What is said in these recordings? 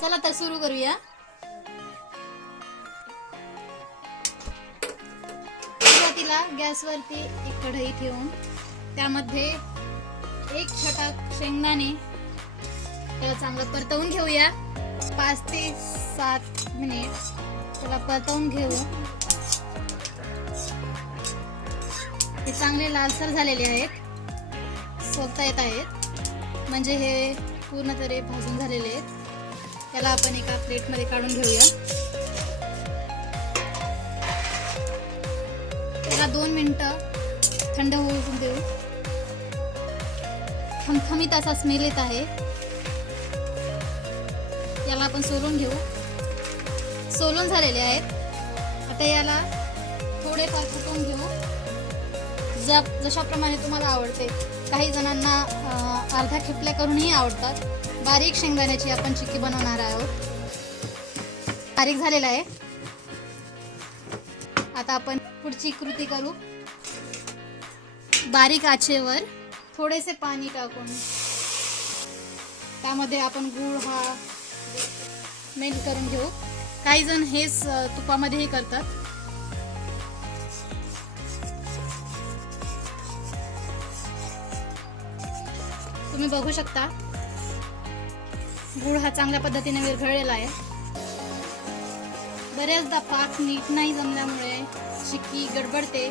चला तर सुरू करूया. सुरुवातीला गॅसवरती एक कढई ठेवून त्यामध्ये एक छटाक शेंगदाणे त्याला चांगलं परतवून घेऊया. पाच ते सात मिनिट त्याला परतवून घेऊ. हे चांगले लालसर झालेले आहेत. सोलता येत आहेत. म्हणजे हे पूर्ण तरी भाजून झालेले आहेत. त्याला आपण एका प्लेटमध्ये काढून घेऊया. त्याला दोन मिनटं थंड होऊ देऊ. खमखमीत असा स्मेल येत आहे. याला आपण सोलून घेऊ. सोलून झालेले आहेत. आता याला थोडेफार फुटून घेऊ. ज जशाप्रमाणे तुम्हाला आवडते. काही जणांना अर्धा खिपल्या करूनही आवडतात. बारीक शेंगदाण्याची आपण चिक्की बनवणार आहोत. बारीक झालेला आहे. आता आपण पुढची कृती करू. बारीक आचेवर थोडेसे पाणी टाकून त्यामध्ये आपण गूळ हा मेल्ट करून घेऊ. काही जण हेच तुपामध्येही करतात. तुम्ही बघू शकता. गूळ हा चांगल्या पद्धतीने विरघळलेला आहे. बऱ्याचदा पाक नीट नाही जमल्यामुळे चिक्की गडबडते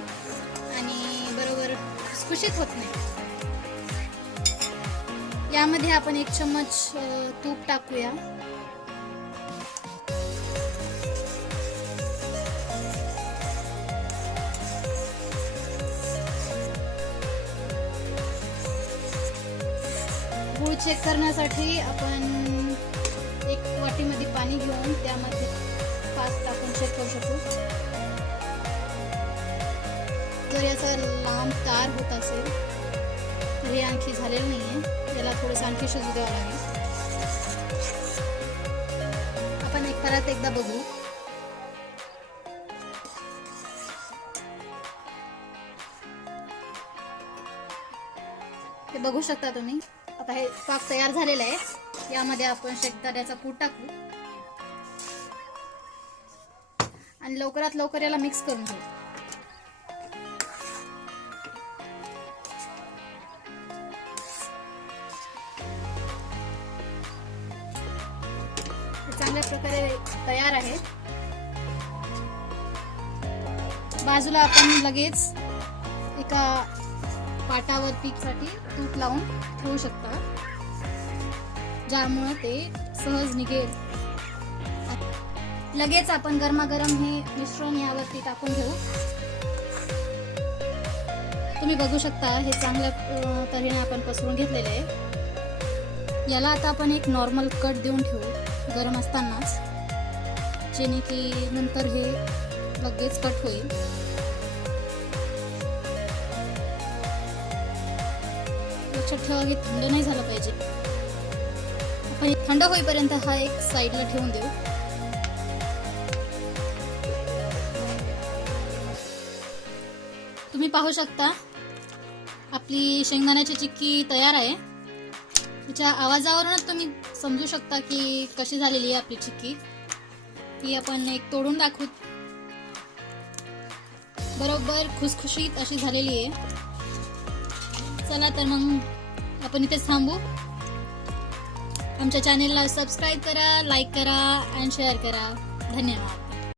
आणि बरोबर खुशीत होत नाही. यामध्ये आपण एक चम्मच तूप टाकूया. गूळ चेक करण्यासाठी आपण एक वाटीमध्ये पाणी घेऊन त्यामध्ये पाच टाकून चेक करू शकतो जर याचा लांब तार होत असेल तर हे आणखी झालेलं नाही आहे याला थोडंसं आणखी शिजू द्यावं लागेल. आपण एक परत एकदा बघू. ते बघू शकता तुम्ही? आता हे पाक तयार झालेलं आहे. यामध्ये आपण शेकदाण्याचा कूट टाकू. आणि लवकरात लवकर याला मिक्स करून घेऊ. चांगल्या प्रकारे तयार आहे. बाजूला आपण लगेच एका पाटावर पीकसाठी तूप लावून ठेवू शकता. ज्यामुळे ते सहज निघेल. लगेच आपण गरमागरम हे मिश्रण यावरती टाकून घेऊ. तुम्ही बघू शकता हे चांगल्या तऱ्हेने आपण पसरून घेतलेले आहे. याला आता आपण एक नॉर्मल कट देऊन ठेवू गरम असतानाच. जेणे की नंतर हे लगेच कट होईल. लक्षात ठेवा की थंड नाही झालं पाहिजे. आपण थंड होईपर्यंत हा एक साईडला ठेवून देऊ. तुम्ही पाहू शकता आपली शेंगदाण्याची चिक्की तयार आहे. तिच्या आवाजावरूनच तुम्ही समजू शकता की कशी झालेली आहे आपली चिक्की. ती आपण एक तोडून दाखवू. बरोबर खुसखुशीत अशी झालेली आहे. चला तर मग आपण इथेच थांबू. आमच्या चॅनेलला सबस्क्राईब करा लाईक करा अँड शेअर करा. धन्यवाद.